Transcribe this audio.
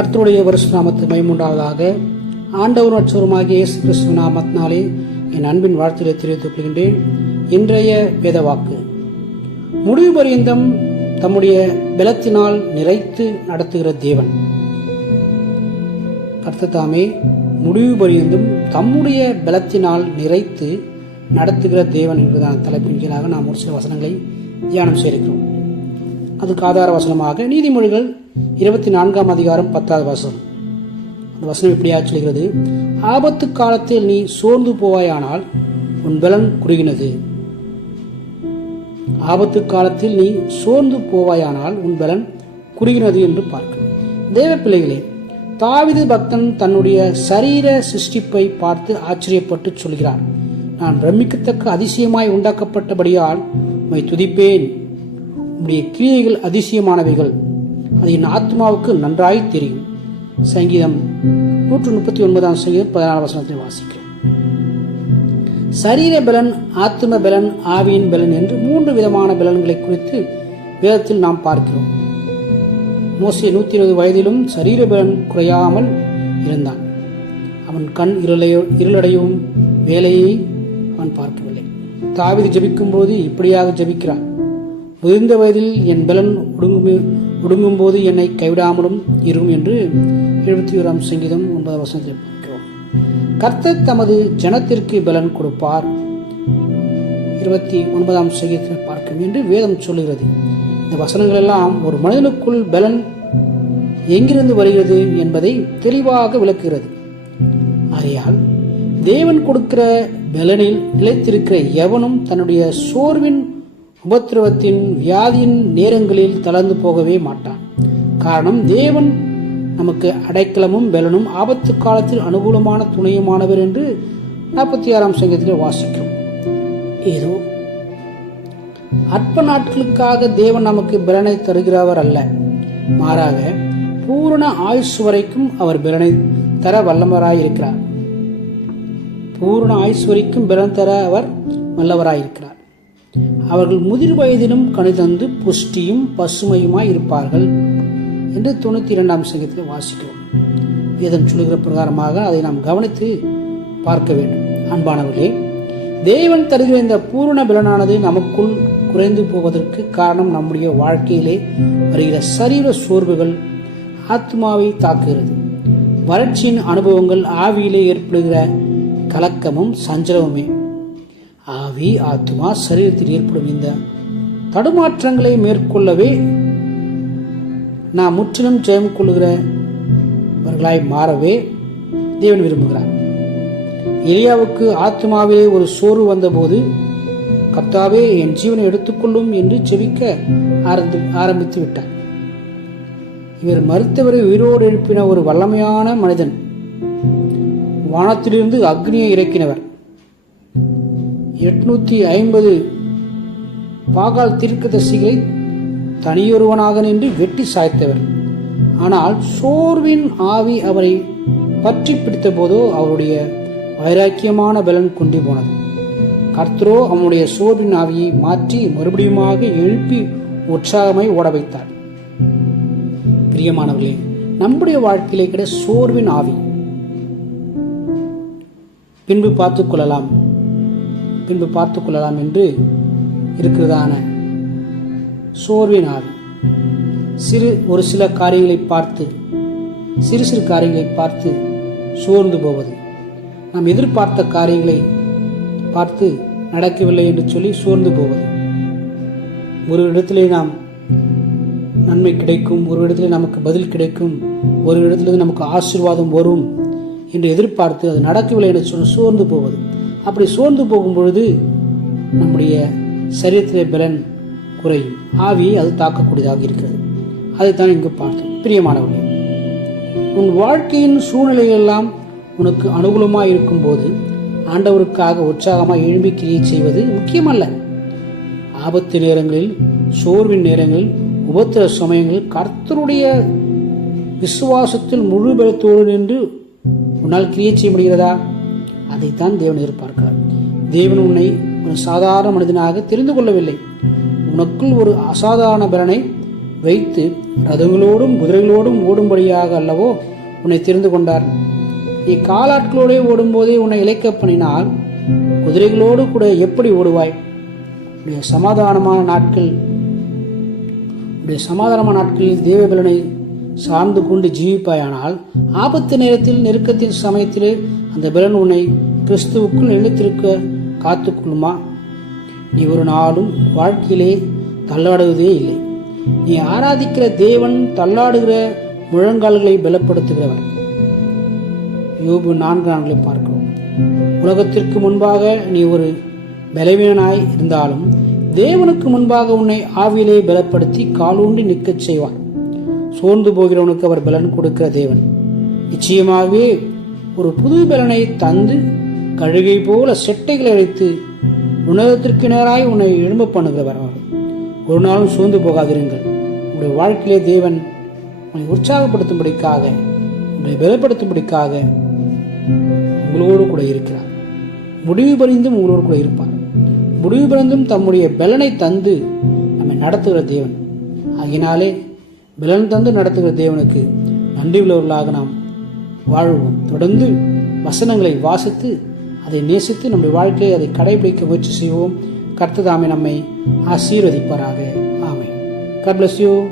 கர்த்தருடைய வருஷ நாமத்து மைமுண்டாவதாக ஆண்டவர் அச்சவருமாகிய இயேசு கிறிஸ்துவ நாமத்தினாலே என் அன்பின் வாழ்த்துக்களை தெரிவித்துக் கொள்கின்றேன். இன்றைய வேத வாக்கு முடிவு பரியந்தம் தம்முடைய பலத்தினால் நிறைத்து நடத்துகிற தேவன். கர்த்ததாமே முடிவு பரியந்தும் தம்முடைய பலத்தினால் நிறைத்து நடத்துகிற தேவன் என்பதான தலைப்பின் கீழாக நாம் ஒரு சில வசனங்களை தியானம் செய்திருக்கிறோம். அதுக்கு ஆதார வசனமாக நீதிமொழிகள் இருபத்தி நான்காம் அதிகாரம் பத்தாவது வசனம். அந்த வசனம் இப்படியா சொல்கிறது? ஆபத்து காலத்தில் நீ சோர்ந்து போவாயானால் உன் பலன் குறுகினது. ஆபத்து காலத்தில் நீ சோர்ந்து போவாயானால் உன் பலன் குறுகினது என்று பார்க்கிறோம் தேவ பிள்ளைகளே தாவிது பக்தன் தன்னுடைய சரீர சிருஷ்டிப்பை பார்த்து ஆச்சரியப்பட்டு சொல்கிறார் நான் பிரமிக்கத்தக்க அதிசயமாய் உண்டாக்கப்பட்டபடியால் உம்மை துதிப்பேன். உம்முடைய கிரியைகள் அதிசயமானவைகள். அது என் ஆத்மாவுக்கு நன்றாய் தெரியும். சங்கீதம் நூற்று முப்பத்தி ஒன்பதாம் சங்கீதம் பதினாறு வசனத்தில் வாசிக்கிறோம். சரீர பலன் ஆத்ம பலன் ஆவியின் பலன் என்று மூன்று விதமான பலன்களை குறித்து வேதத்தில் நாம் பார்க்கிறோம். மோசே நூத்தி இருபது வயதிலும் சரீர பலன் குறையாமல் இருந்தான். அவன் கண் இருளையோ இருளடையும் வேலையை அவன் பார்க்கவில்லை. தாவிது ஜபிக்கும் போது இப்படியாக ஜபிக்கிறான். முதிர்ந்த வயதில் என் பலன் ஒடுங்கும் ஒடுங்கும் போது என்னை கைவிடாமலும் இருக்கும் என்று எழுபத்தி ஓராம் சங்கீதம் ஒன்பது வசனத்தில் பார்க்கிறோம். கர்த்தர் தமது ஜனத்திற்கு பலன் கொடுப்பார். இருபத்தி ஒன்பதாம் சங்கீதத்தில் பார்க்கும் என்று வேதம் சொல்லுகிறது. இந்த வசனங்கள் எல்லாம் ஒரு மனிதனுக்குள் பலன் எங்கிருந்து வருகிறது என்பதை தெளிவாக விளக்குகிறது. ஆகையால் தேவன் கொடுக்கிற பலனில் நிலைத்திருக்கிற எவனும் தன்னுடைய சோர்வின் உபத்திரவத்தின் வியாதியின் நேரங்களில் தளர்ந்து போகவே மாட்டான். காரணம் தேவன் நமக்கு அடைக்கலமும் பலனும் ஆபத்து காலத்தில் அனுகூலமான துணையுமானவர் என்று நாற்பத்தி ஆறாம் சங்கத்தில் வாசிக்கும் ஏதோ அற்ப நாட்களுக்காக தேவன் நமக்கு பலனை தருகிறவர் அல்ல. மாறாக பூரண ஆயுஷ் வரைக்கும் அவர் பலனை தர வல்லவராயிருக்கிறார். பூரண ஆயுஷ் வரைக்கும் பலன் தர அவர் வல்லவராயிருக்கிறார். அவர்கள் முதிர் வயதிலும் கணிதந்து புஷ்டியும் பசுமையுமாய் இருப்பார்கள் என்று தொண்ணூத்தி இரண்டாம் சங்கத்தில் வாசிக்கிறோம். வேதம் சொல்லுகிற பிரகாரமாக அதை நாம் கவனித்து பார்க்க வேண்டும். அன்பானவர்களே தேவன் தருகிற இந்த பூரண பலனானது நமக்குள் குறைந்து போவதற்கு காரணம் நம்முடைய வாழ்க்கையிலே வருகிற சரீர சோர்வுகள் ஆத்மாவை தாக்குகிறது. வறட்சியின் அனுபவங்கள் ஆவியிலே ஏற்படுகிற கலக்கமும் சஞ்சலமுமே. ஆவி ஆத்மா சரீரத்தில் ஏற்படும் இந்த தடுமாற்றங்களை மேற்கொள்ளவே நாம் முற்றிலும் ஜெயம் கொள்ளுகிறவர்களாய் மாறவே தேவன் விரும்புகிறார். எலியாவுக்கு ஆத்மாவிலே ஒரு சோர்வு வந்தபோது கத்தாவே என் ஜீவனை எடுத்துக்கொள்ளும் என்று செவிக்க ஆரம்பி ஆரம்பித்து விட்டார். இவர் மருத்துவரை உயிரோடு எழுப்பின ஒரு வல்லமையான மனிதன். வானத்திலிருந்து அக்னியை இறக்கினவர். எட்நூத்தி ஐம்பது பாகால் தீர்க்கதரிசிகளை தனியொருவனாக நின்று வெட்டி சாய்த்தவர். ஆனால் சோர்வின் ஆவி அவரை பற்றி பிடித்த போதோ அவருடைய வைராக்கியமான பலன் குண்டி போனது. கர்த்தரோ அவனுடைய சோர்வின் ஆவியை மாற்றி மறுபடியுமாக எழுப்பி உற்சாகமாய் ஓட வைத்தார். பிரியமானவர்களே நம்முடைய வாழ்க்கையிலே கிட சோர்வின் ஆவி. பின்பு பார்த்துக் கொள்ளலாம். பின்பு பார்த்து கொள்ளலாம் என்று இருக்கிறதான சோர்வினால். சிறு ஒரு சில காரியங்களை பார்த்து சிறு சிறு காரியங்களை பார்த்து சோர்ந்து போவது. நாம் எதிர்பார்த்த காரியங்களை பார்த்து நடக்கவில்லை என்று சொல்லி சோர்ந்து போவது. ஒரு இடத்திலே நாம் நன்மை கிடைக்கும் ஒரு இடத்துல நமக்கு பதில் கிடைக்கும் ஒரு இடத்துல நமக்கு ஆசீர்வாதம் வரும் என்று எதிர்பார்த்து அது நடக்கவில்லை என்று சொன்ன சோர்ந்து போவது. அப்படி சோர்ந்து போகும் பொழுது நம்முடைய சரீரத்திலே பலன் குறையும். ஆவியை அது தாக்கக்கூடியதாக இருக்கிறது. அதைத்தான் இங்கு பார்த்தோம். பிரியமானவர்களே உன் வாழ்க்கையின் சூழ்நிலைகள் எல்லாம் உனக்கு அனுகூலமாக இருக்கும்போது ஆண்டவருக்காக உற்சாகமாக எழும்பி கிரியை செய்வது முக்கியமல்ல. ஆபத்து நேரங்களில் சோர்வின் நேரங்களில் உபத்திர சமயங்களில் கர்த்தருடைய விசுவாசத்தில் முழு பலத்தோடு நின்று உன்னால் கிரியை செய்ய முடிகிறதா? அதைத்தான் தேவன் எதிர்பார்க்கிறார். தேவன் உன்னை ஒரு சாதாரண மனிதனாக தெரிந்து கொள்ளவில்லை. உனக்குள் ஒரு அசாதாரண பலனை வைத்து ரதங்களோடும் குதிரைகளோடும் ஓடும்படியாக அல்லவோ உன்னை தெரிந்து கொண்டார். நீ காலாட்களோடே ஓடும்போதே உன்னை இழைக்க பண்ணினால் குதிரைகளோடு கூட எப்படி ஓடுவாய்? உன்னுடைய சமாதானமான நாட்கள் உன்னுடைய சமாதானமான நாட்களில் தேவபலனை சார்ந்து கொண்டு ஜீவிப்பாயானால் ஆபத்து நேரத்தில் நெருக்கத்தின் சமயத்திலே அந்த பலன் உன்னை கிறிஸ்துவுக்குள் நிலைத்திருக்க காத்துக்கொள்ளுமா? நீ ஒரு நாளும் வாழ்க்கையிலே தள்ளாடுவதே இல்லை. நீ ஆராதிக்கிற தேவன் தள்ளாடுகிற முழங்கால்களை பலப்படுத்துகிறவன். யோபு நான்கு நான்களை பார்க்கிறோம். உலகத்திற்கு முன்பாக நீ ஒரு பலவீனனாய் இருந்தாலும் தேவனுக்கு முன்பாக உன்னை ஆவியிலே பலப்படுத்தி காலூண்டி நிற்கச் செய்வார் சோர்ந்து போகிறவனுக்கு அவர் பலன் கொடுக்கிற தேவன். நிச்சயமாகவே ஒரு புது பலனை தந்து கழுகை போல செட்டைகளை அழைத்து உணவத்திற்கு நேராய் உன்னை எழும்ப பண்ணுகிறவர் அவர். ஒரு நாளும் சோர்ந்து போகாதிருங்கள். உங்களுடைய வாழ்க்கையிலே தேவன் உன்னை உற்சாகப்படுத்தும்படிக்காக உன்னை பலப்படுத்தும்படிக்காக உங்களோடு கூட இருக்கிறார். முடிவு பறிந்தும் உங்களோடு கூட இருப்பார். முடிவு பறிந்தும் தம்முடைய பலனை தந்து நம்மை நடத்துகிற தேவன். ஆகினாலே பலன் தந்து நடத்துகிற தேவனுக்கு நன்றி உள்ளவர்களாக நாம் வாழ்வோம். தொடர்ந்து வசனங்களை வாசித்து அதை நேசித்து நம்முடைய வாழ்க்கையை அதை கடைபிடிக்க முயற்சி செய்வோம். கர்த்ததாமே நம்மை ஆசீர்வதிப்பாராக. ஆமை கட் பிளஸ் யூ